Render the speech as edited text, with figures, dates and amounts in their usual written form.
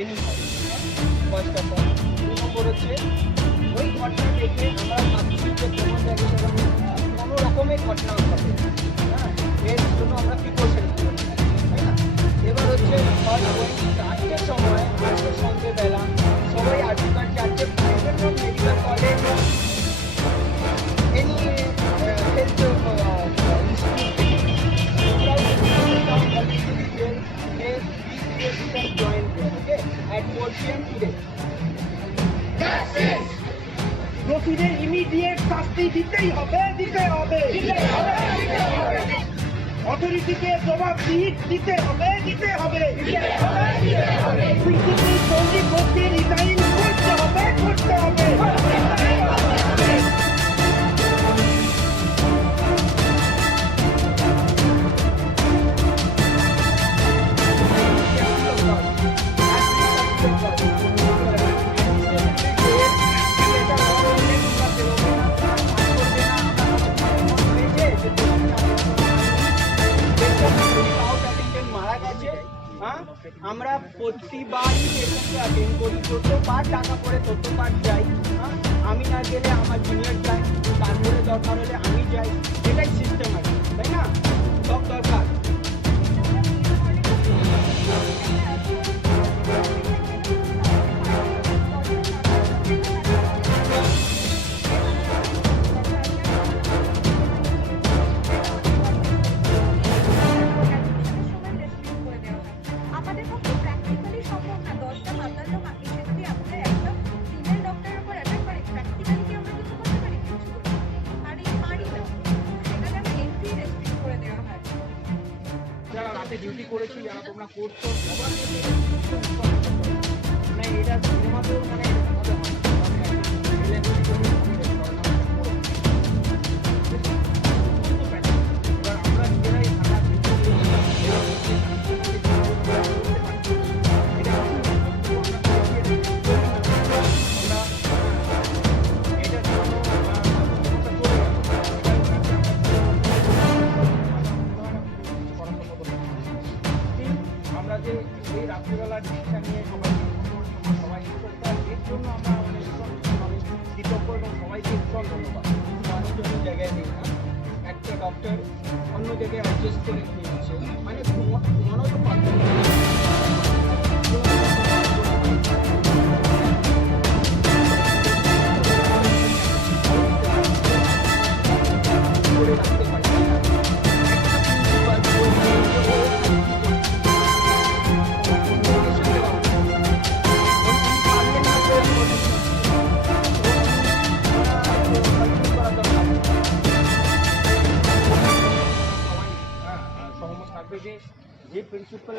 Any first of all 2 নম্বর হচ্ছে ওই ঘটনা দেখে আমরা ভাবছি যে কোনো জায়গায় কোনো রকমের ঘটনা ঘটে, হ্যাঁ, এর জন্য আমরা প্রিকশন করি, তাই না? এবার হচ্ছে আজকের সময়, আজকে সন্ধ্যেবেলা সবাই আজকাল যাচ্ছে private medical college any health join there, okay, at 4 p.m. today. দোষীদের ইমিডিয়েট শাস্তি দিতেই হবে, অথরিটিকে জবাব দিতে হবে। প্রিন্সিপাল তৈরি করতে রিজাইন করতে হবে। আমরা প্রতিবারই পেশেন্টকে অ্যাটেন্ড করি, যতবার টাকা পড়ে ততবার যাই, হ্যাঁ, আমি না গেলে আমার জুনিয়র যায়, তারপরে দরকার হলে আমি যাই, এটাই সিস্টেম আছে, তাই না? সব দরকার যারা রাতে ডিউটি করেছি, যারা তোমরা করছো সবার মানে এটা সিনেমাতেও মানে আমরা নিজেরাই আমরা যে এই রাত্রিবেলা ডিসিশন নিয়ে সবাই এর জন্য আমরা মানে কৃতজ্ঞ এবং সবাইকে ভীষণ ধন্যবাদ। মানুষজন জায়গায় নেই না, একটা ডক্টর অন্য জায়গায় অ্যাডজাস্ট করে নিয়েছে, মানে ঘুমানো পারবে না। রাখতে পারি থাকবে যে প্রিন্সিপাল